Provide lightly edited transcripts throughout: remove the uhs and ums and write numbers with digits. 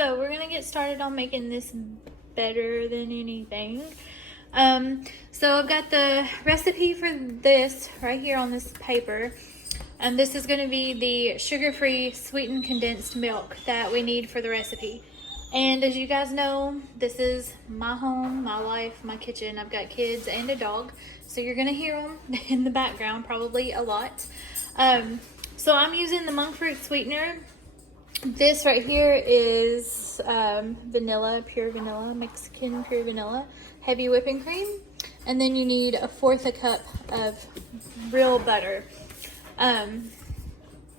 so we're gonna get started on making this better than anything. So I've got the recipe for this right here on this paper. And this is going to be the sugar-free sweetened condensed milk that we need for the recipe. And as you guys know, this is my home, my life, my kitchen. I've got kids and a dog, so you're going to hear them in the background probably a lot. So I'm using the monk fruit sweetener. This right here is vanilla, pure vanilla, Mexican pure vanilla, heavy whipping cream. And then you need 1/4 cup of real butter.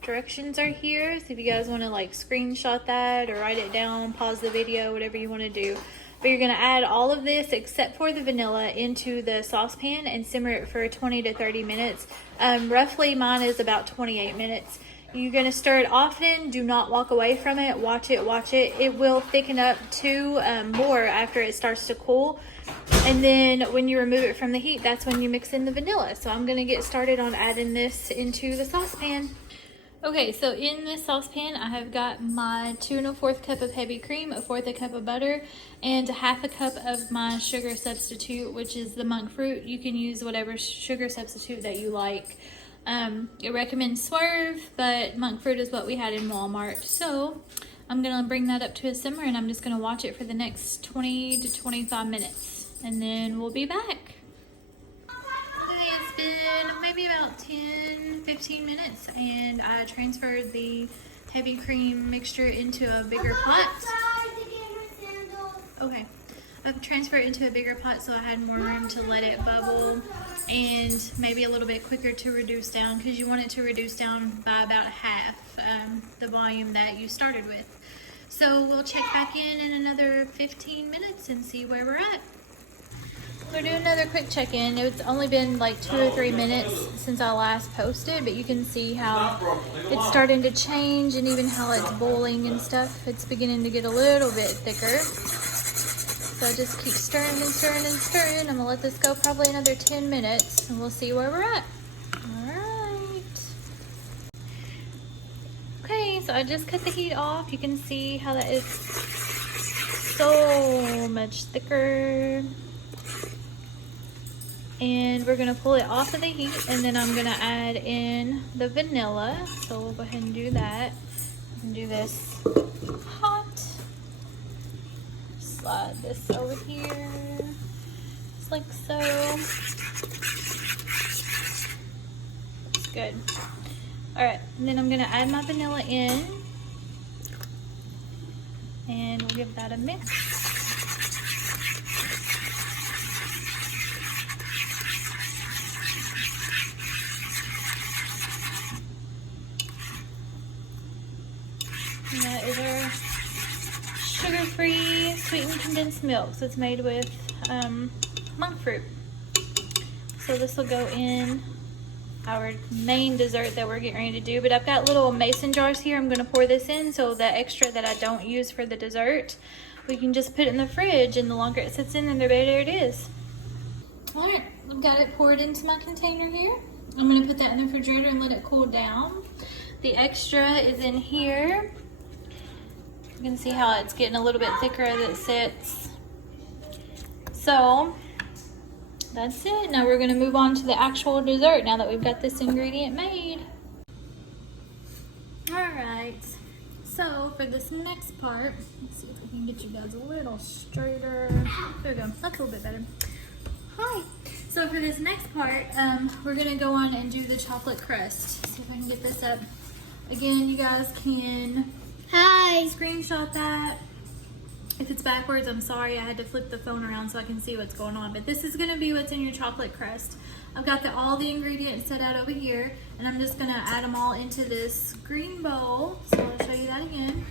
Directions are here, so if you guys want to like screenshot that or write it down, pause the video, whatever you want to do. But you're going to add all of this except for the vanilla into the saucepan and simmer it for 20 to 30 minutes. Roughly mine is about 28 minutes. You're going to stir it often. Do not walk away from it. Watch it, watch it. It will thicken up too more after it starts to cool. And then when you remove it from the heat, that's when you mix in the vanilla. So I'm going to get started on adding this into the saucepan. Okay, so in this saucepan, I have got my 2 1/4 cup of heavy cream, 1/4 cup of butter, and 1/2 cup of my sugar substitute, which is the monk fruit. You can use whatever sugar substitute that you like. It recommends Swerve, but monk fruit is what we had in Walmart. So I'm going to bring that up to a simmer, and I'm just going to watch it for the next 20 to 25 minutes, and then we'll be back. It's been maybe about 10-15 minutes, and I transferred the heavy cream mixture into a bigger pot. Okay, I've transferred it into a bigger pot so I had more room to let it bubble and maybe a little bit quicker to reduce down, because you want it to reduce down by about half the volume that you started with. So we'll check back in another 15 minutes and see where we're at. We'll do another quick check-in. It's only been like 2 or 3 minutes since I last posted, but you can see how it's starting to change and even how it's boiling and stuff. It's beginning to get a little bit thicker. So I just keep stirring and stirring and stirring. I'm gonna let this go probably another 10 minutes and we'll see where we're at. Alright. Okay, so I just cut the heat off. You can see how that is so much thicker. And we're gonna pull it off of the heat, and then I'm gonna add in the vanilla. So we'll go ahead and do that. And do this hot. Slide this over here, just like so. That's good. All right, and then I'm gonna add my vanilla in, and we'll give that a mix. And that is our sugar-free sweetened condensed milk. So it's made with monk fruit. So this will go in our main dessert that we're getting ready to do. But I've got little mason jars here. I'm going to pour this in, so the extra that I don't use for the dessert, we can just put it in the fridge, and the longer it sits in, the better it is. All right, I've got it poured into my container here. I'm going to put that in the refrigerator and let it cool down. The extra is in here. You can see how it's getting a little bit thicker as it sits. So that's it. Now we're going to move on to the actual dessert now that we've got this ingredient made. Alright, so for this next part, let's see if we can get you guys a little straighter. There we go, that's a little bit better. Hi. So for this next part, we're going to go on and do the chocolate crust. See if I can get this up. Again, you guys can screenshot that. If it's backwards, I'm sorry. I had to flip the phone around so I can see what's going on. But this is going to be what's in your chocolate crust. I've got all the ingredients set out over here, and I'm just going to add them all into this green bowl. So I'll show you that again.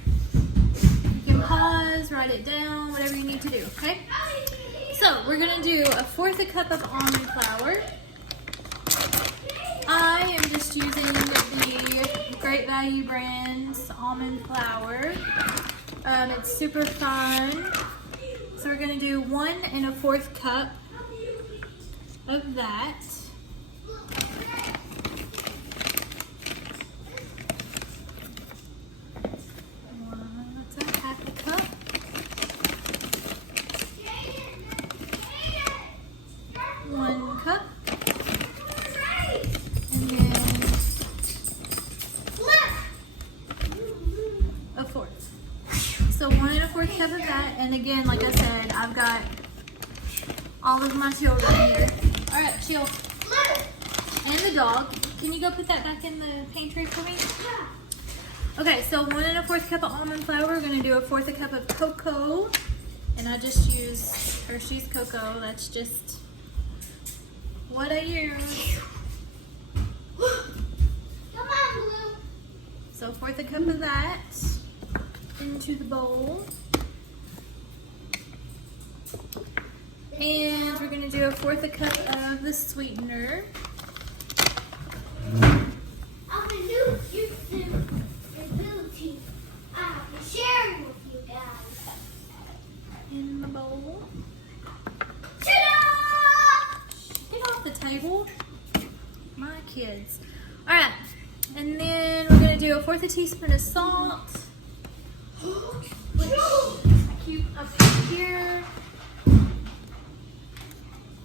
You can pause, write it down, whatever you need to do, okay? So we're going to do 1/4 cup of almond flour. I am just using the Great Value brand's almond flour. It's super fun. So we're going to do 1 1/4 cup of that. That's a 1/2 cup. that. And again, like I said, I've got all of my children here. All right, chill. And the dog. Can you go put that back in the pantry for me? Okay, so 1 1/4 cup of almond flour. We're gonna do 1/4 cup of cocoa. And I just use Hershey's cocoa. That's just what I use. Come on, Blue. So 1/4 cup of that into the bowl. And we're gonna do 1/4 cup of the sweetener. I'm a new YouTube ability. I'll be sharing with you guys. In the bowl. Ta-da! Get off the table. My kids. Alright. And then we're going to do 1/4 teaspoon of salt. Cube up here.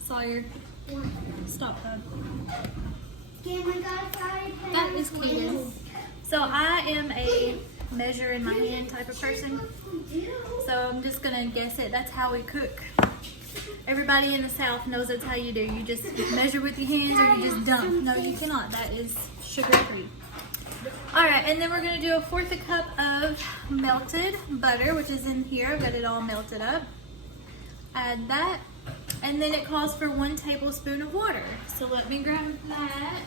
Sawyer. Stop that. That is Keegan. So I am a measure in my hand type of person. So I'm just gonna guess it. That's how we cook. Everybody in the South knows that's how you do. You just measure with your hands or you just dump. No, you cannot. That is sugar-free. Alright, and then we're gonna do 1/4 cup of melted butter, which is in here. I've got it all melted up. Add that. And then it calls for 1 tablespoon of water. So let me grab that.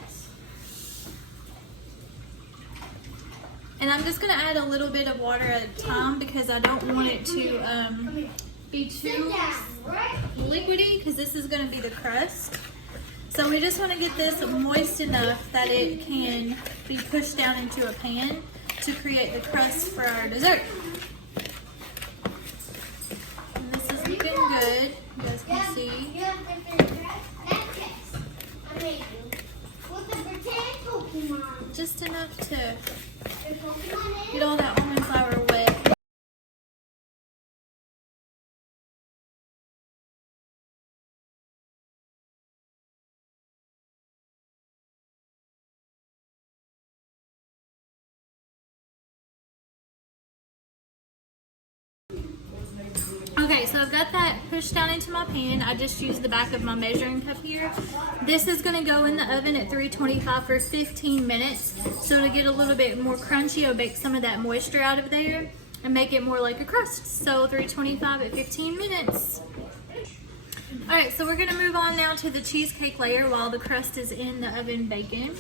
And I'm just gonna add a little bit of water at a time because I don't want it to be too liquidy because this is gonna be the crust. So we just wanna get this moist enough that it can be pushed down into a pan to create the crust for our dessert. And this is looking good, you guys can see. Just enough to get all that almond flour wet. Okay, so I've got that pushed down into my pan. I just used the back of my measuring cup here. This is gonna go in the oven at 325 for 15 minutes. So to get a little bit more crunchy, it'll bake some of that moisture out of there and make it more like a crust. So 325 at 15 minutes. All right, so we're gonna move on now to the cheesecake layer while the crust is in the oven baking.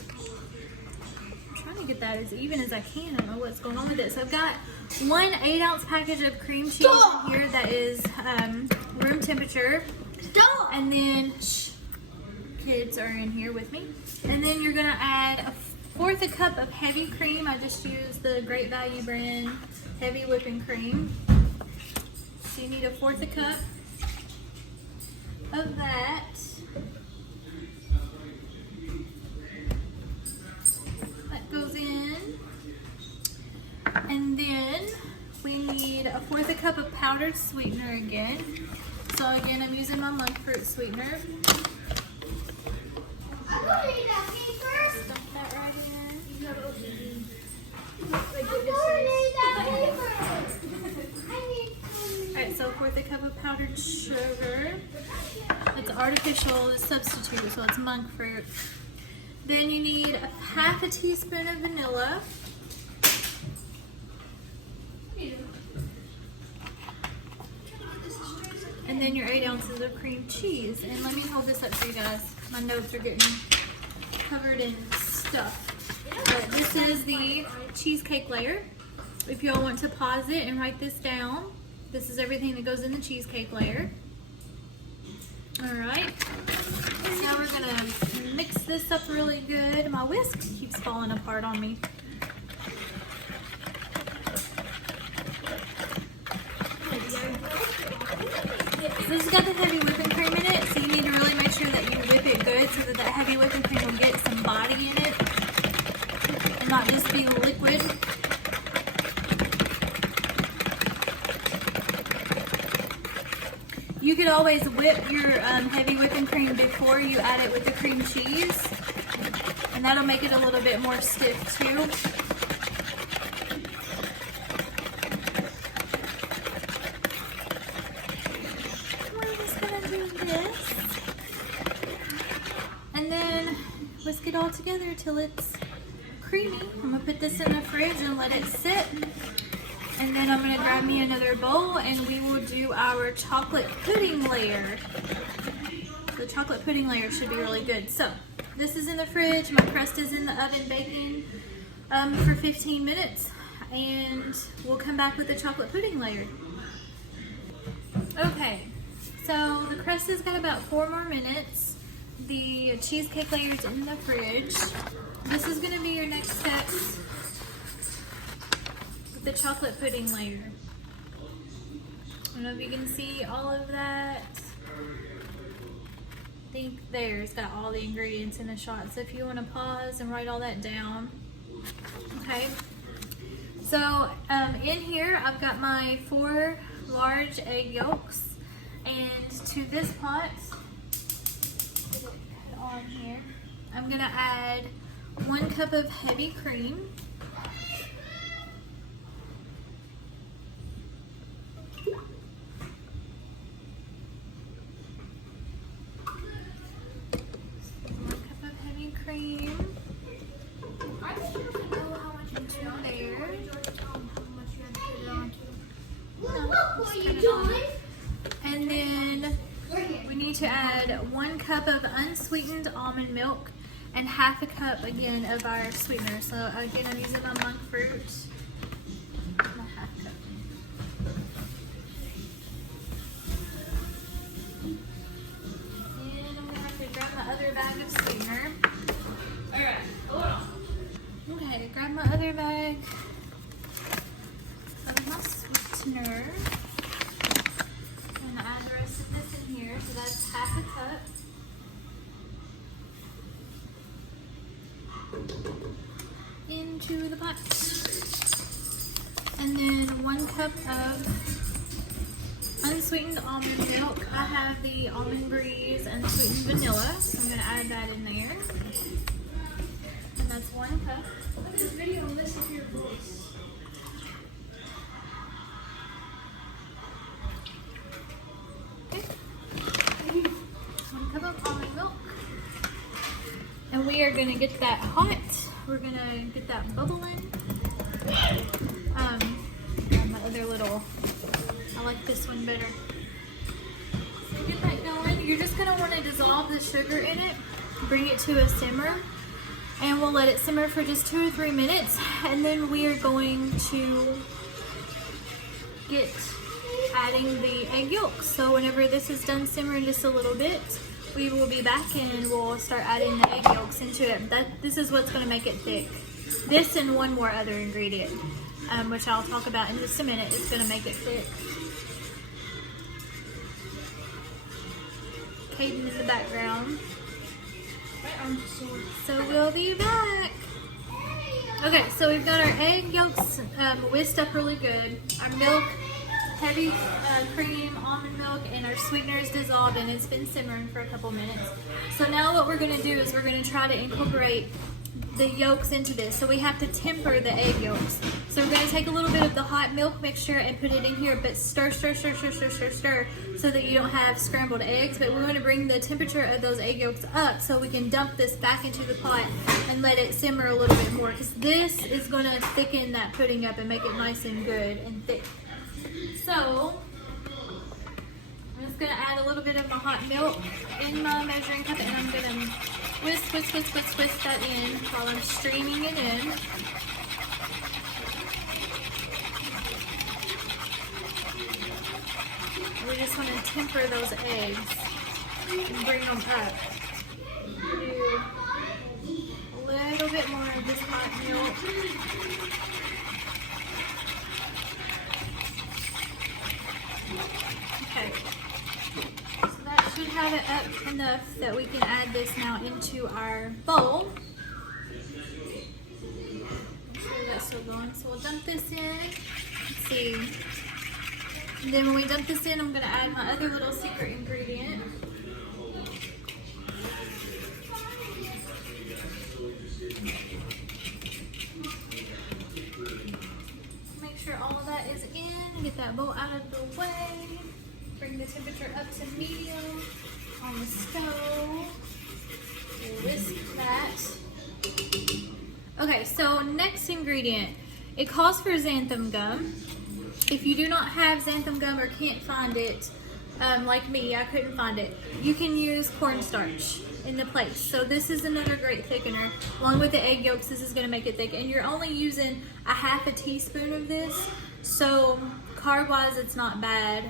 I'm trying to get that as even as I can. I don't know what's going on with it. So I've got 1 8-ounce package of cream cheese in here that is room temperature. And then, kids are in here with me. And then you're gonna add 1/4 cup of heavy cream. I just used the Great Value brand heavy whipping cream. So you need 1/4 cup of that. That goes in. And then we need 1/4 cup of powdered sweetener again. So again, I'm using my monk fruit sweetener. I'm going to eat that cake first. Dump that right in. I'm going to eat that cake first. I need some. Alright, so 1/4 cup of powdered sugar. It's artificial substitute, so it's monk fruit. Then you need 1/2 teaspoon of vanilla. And then your 8 ounces of cream cheese. And let me hold this up for you guys. My notes are getting covered in stuff. But this is the cheesecake layer. If y'all want to pause it and write this down, this is everything that goes in the cheesecake layer. Alright. Now we're gonna mix this up really good. My whisk keeps falling apart on me. This has got the heavy whipping cream in it, so you need to really make sure that you whip it good so that that heavy whipping cream will get some body in it and not just be liquid. You could always whip your heavy whipping cream before you add it with the cream cheese, and that'll make it a little bit more stiff too. all together till it's creamy. I'm gonna put this in the fridge and let it sit. And then I'm gonna grab me another bowl and we will do our chocolate pudding layer. The chocolate pudding layer should be really good. So this is in the fridge. My crust is in the oven baking for 15 minutes. And we'll come back with the chocolate pudding layer. Okay, so the crust has got about 4 more minutes. The cheesecake layer is in the fridge. This is gonna be your next steps with the chocolate pudding layer. I don't know if you can see all of that. I think there's got all the ingredients in the shot. So if you wanna pause and write all that down. Okay, so in here I've got my 4 large egg yolks, and to this pot, on here, I'm gonna add 1 cup of heavy cream. And then we need to add 1 cup of unsweetened almond milk and half a cup again of our sweetener. So again, I'm using my monk fruit. My half cup. And I'm gonna have to grab my other bag of sweetener. Alright, hold on. Okay, grab my other bag of my sweetener. I'm gonna add the rest of this in here, so that's half a cup. Into the pot. And then 1 cup of unsweetened almond milk. I have the Almond Breeze unsweetened vanilla, so I'm gonna add that in there. And that's 1 cup. Look at this video and listen to your voice. Okay. 1 cup of almond milk. And we are gonna get that hot. We're gonna get that bubbling. My other little, I like this one better. So get that going. You're just gonna wanna dissolve the sugar in it, bring it to a simmer, and we'll let it simmer for just 2 or 3 minutes. And then we are going to get adding the egg yolks. So whenever this is done simmering just a little bit, we will be back and we'll start adding the egg yolks into it. This is what's going to make it thick. This and 1 more other ingredient, which I'll talk about in just a minute, is going to make it thick. Caden in the background. So we'll be back. Okay, so we've got our egg yolks whisked up really good. Our milk, heavy cream, almond milk, and our sweetener is dissolved, and it's been simmering for a couple minutes. So now what we're going to do is we're going to try to incorporate the yolks into this. So we have to temper the egg yolks. So we're going to take a little bit of the hot milk mixture and put it in here, but stir, stir, stir, stir, stir, stir, stir, so that you don't have scrambled eggs. But we want to bring the temperature of those egg yolks up so we can dump this back into the pot and let it simmer a little bit more, because this is going to thicken that pudding up and make it nice and good and thick. So I'm just going to add a little bit of my hot milk in my measuring cup, and I'm going to whisk, whisk, whisk, whisk, whisk that in while I'm streaming it in. We just want to temper those eggs and bring them up. Do a little bit more of this hot milk. Okay, so that should have it up enough that we can add this now into our bowl. Make sure that's still going. So we'll dump this in. Let's see. And then when we dump this in, I'm going to add my other little secret ingredient. Make sure all of that is in. Get that bowl out of the way. Bring the temperature up to medium on the stove. Whisk that. Okay, so next ingredient. It calls for xanthan gum. If you do not have xanthan gum or can't find it, like me, I couldn't find it, you can use cornstarch in the place. So this is another great thickener. Along with the egg yolks, this is gonna make it thick. And you're only using a half a teaspoon of this. So carb-wise, it's not bad.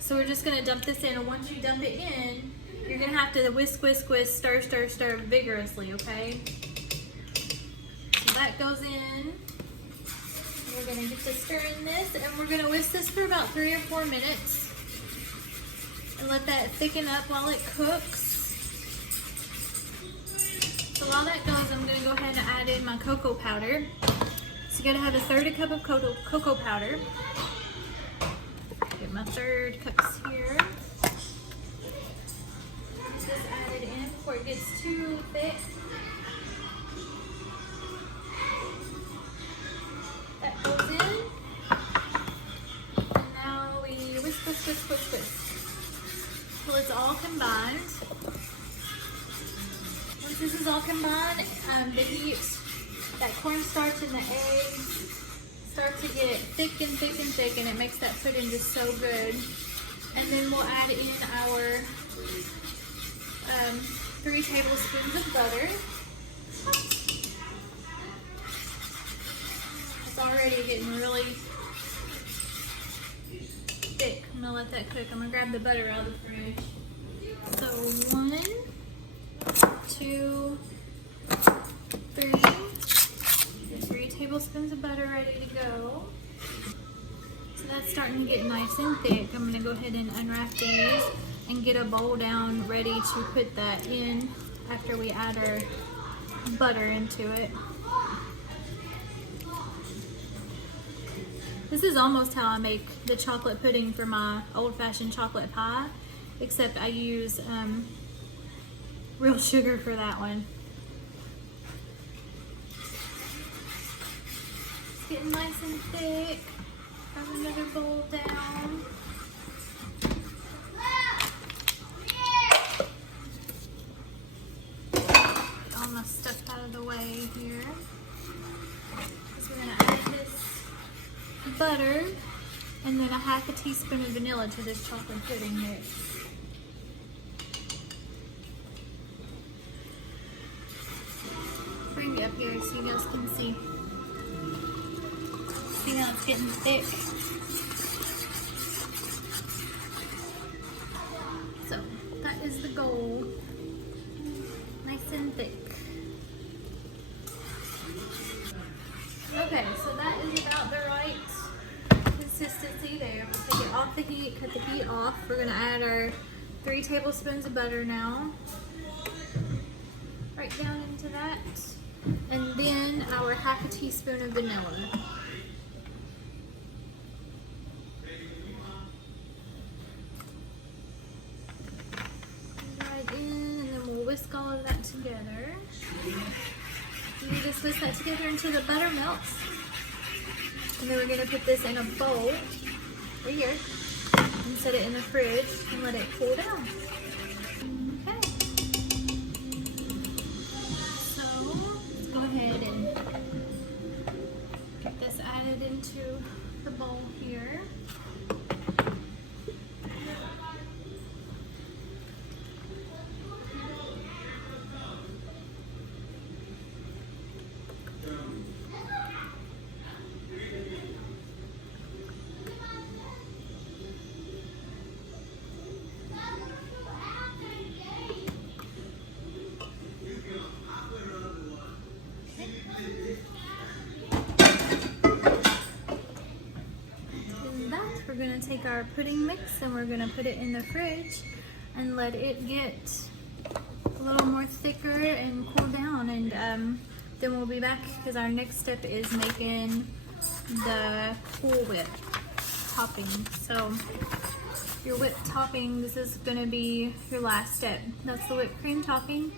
So we're just gonna dump this in, and once you dump it in, you're gonna have to whisk, whisk, whisk, stir, stir, stir vigorously, okay? So that goes in. We're gonna get to stirring this, and we're gonna whisk this for about 3 or 4 minutes and let that thicken up while it cooks. So while that goes, I'm gonna go ahead and add in my cocoa powder. So you're gonna have a 1/3 cup of cocoa powder. Get my 1/3 cups here. Just add it in before it gets too thick. That goes in. And now we whisk, whisk, whisk, whisk, whisk. Till it's all combined. Once this is all combined, the heat, that cornstarch and the eggs start to get thick and thick and thick, and it makes that pudding just so good. And then we'll add in our 3 tablespoons of butter. It's already getting really thick. I'm gonna let that cook. I'm gonna grab the butter out of the fridge. So 1, 2, 3. 3 tablespoons of butter ready to go. So that's starting to get nice and thick. I'm gonna go ahead and unwrap these and get a bowl down ready to put that in after we add our butter into it. This is almost how I make the chocolate pudding for my old-fashioned chocolate pie, except I use real sugar for that one. It's getting nice and thick. Grab another bowl down. Get all my stuff out of the way here. So we're gonna add this butter and then a half a teaspoon of vanilla to this chocolate pudding mix. Bring it up here so you guys can see. See how it's getting thick? So that is the goal. Nice and thick. Okay, so that is about the right consistency there. We'll take it off the heat, cut the heat off. We're gonna add our 3 tablespoons of butter now. Right down into that. And then our half a teaspoon of vanilla. Right in, and then we'll whisk all of that together. You just whisk that together until the butter melts. And then we're going to put this in a bowl right here and set it in the fridge and let it cool down. Okay. So let's go ahead and get this added into the bowl here. We're going to take our pudding mix and we're going to put it in the fridge and let it get a little more thicker and cool down, and then we'll be back because our next step is making the Cool Whip topping. So your whipped topping, this is going to be your last step. That's the whipped cream topping.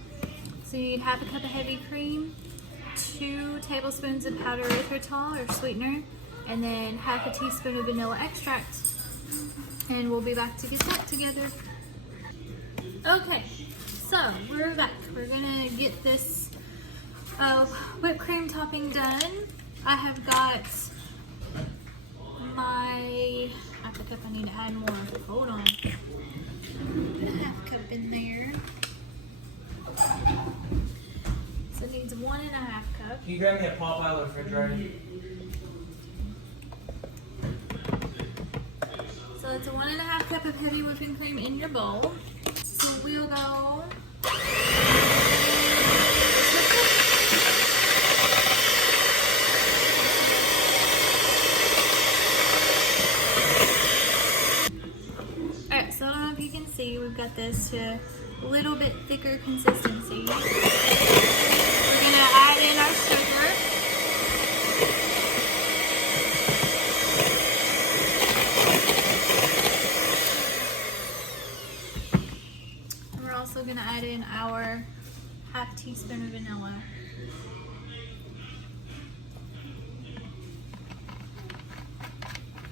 So you need half a cup of heavy cream, 2 tablespoons of powdered erythritol or sweetener, and then half a teaspoon of vanilla extract. And we'll be back to get that together. Okay, so we're back. We're gonna get this of whipped cream topping done. I have got my half a cup. I need to add more. Hold on. Put a half cup in there. So it needs 1.5 cups. Can you grab me a pop out of the refrigerator? So it's a 1.5 cup of heavy whipping cream in your bowl. So we'll go. Alright, so I don't know if you can see, we've got this to a little bit thicker consistency. We're gonna add in our sugar. And we're also gonna add in our half teaspoon of vanilla.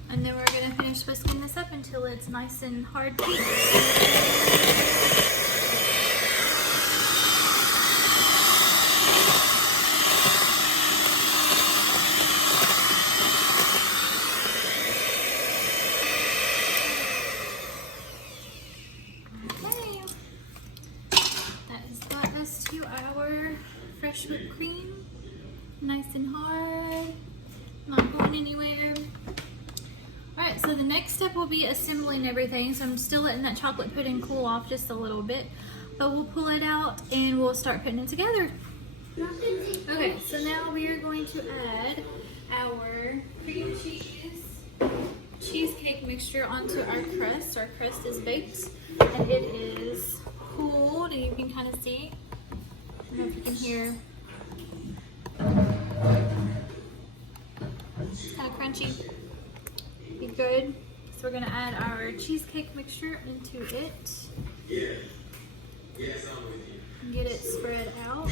And then we're gonna finish whisking this up until it's nice and hard peaks. Fresh whipped cream, nice and hard, not going anywhere. Alright, so the next step will be assembling everything. So I'm still letting that chocolate pudding cool off just a little bit, but we'll pull it out and we'll start putting it together. Okay, so now we are going to add our cream cheesecake mixture onto our crust. Our crust is baked and it is cooled, and you can kind of see. I don't know if you can hear. It's kind of crunchy. Be good. So we're gonna add our cheesecake mixture into it. And get it spread out.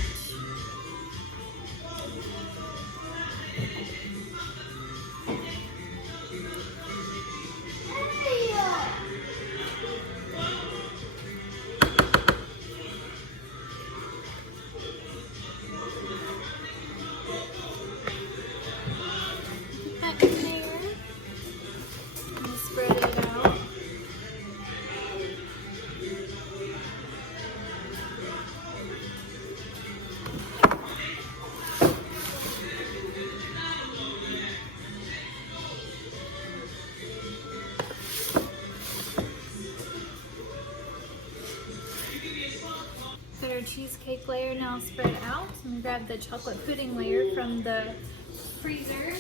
Cheesecake layer now spread out, and grab the chocolate pudding layer from the freezer.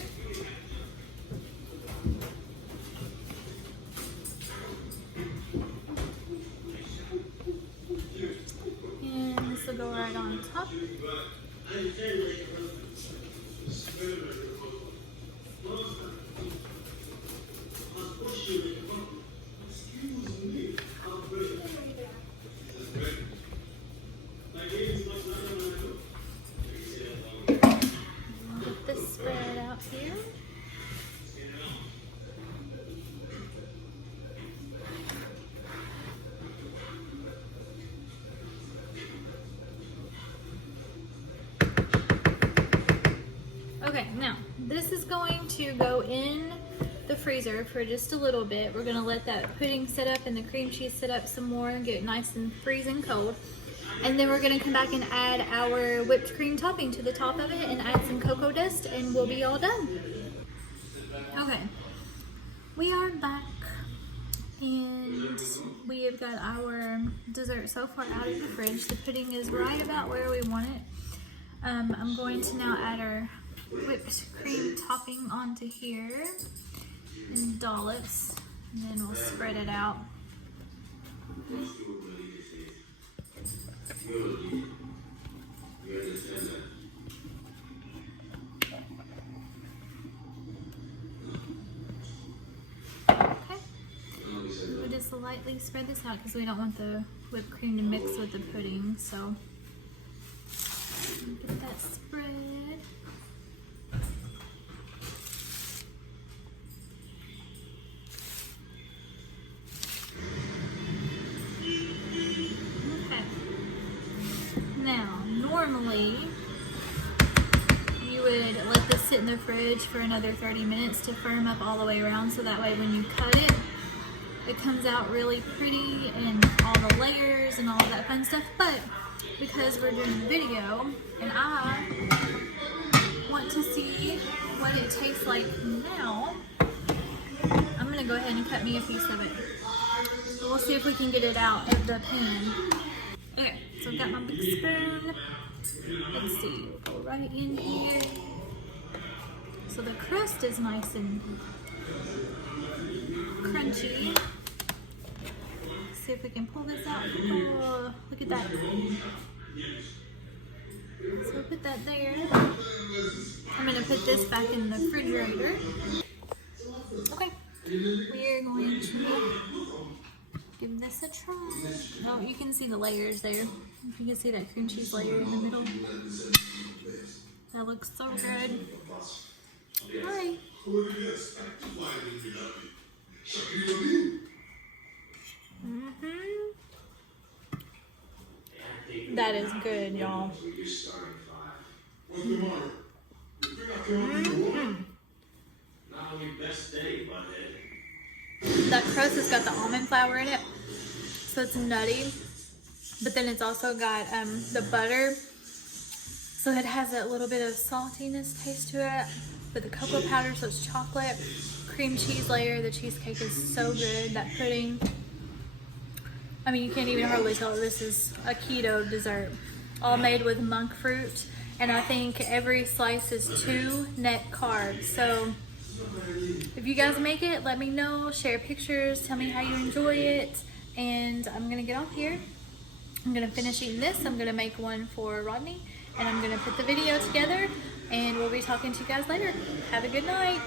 And this will go right on top. Okay, now this is going to go in the freezer for just a little bit. We're gonna let that pudding sit up and the cream cheese sit up some more and get nice and freezing cold. And then we're gonna come back and add our whipped cream topping to the top of it and add some cocoa dust, and we'll be all done. Okay, we are back and we have got our dessert so far out of the fridge. The pudding is right about where we want it. I'm going to now add our whipped cream topping onto here in dollops, and then we'll spread it out. Okay, we'll just lightly spread this out because we don't want the whipped cream to mix with the pudding, so get that spread. Now, normally in the fridge for another 30 minutes to firm up all the way around, so that way when you cut it, it comes out really pretty and all the layers and all of that fun stuff. But because we're doing the video and I want to see what it tastes like now, I'm gonna go ahead and cut me a piece of it. So we'll see if we can get it out of the pan. Okay, so I've got my big spoon. Let's see, go right in here. So the crust is nice and crunchy. See if we can pull this out. Oh, look at that. So we'll put that there. I'm gonna put this back in the refrigerator. Okay, we're going to give this a try. Oh, you can see the layers there. You can see that cream cheese layer in the middle. That looks so good. Hi. That is good, y'all. That crust has got the almond flour in it, so it's nutty, but then it's also got the butter, so it has that little bit of saltiness taste to it, but the cocoa powder, so it's chocolate, cream cheese layer. The cheesecake is so good. That pudding, I mean, you can't even hardly tell this is a keto dessert, all made with monk fruit, and I think every slice is 2 net carbs. So if you guys make it, let me know, share pictures, tell me how you enjoy it, and I'm gonna get off here. I'm gonna finish eating this. I'm gonna make one for Rodney, and I'm gonna put the video together, and we'll be talking to you guys later. Have a good night.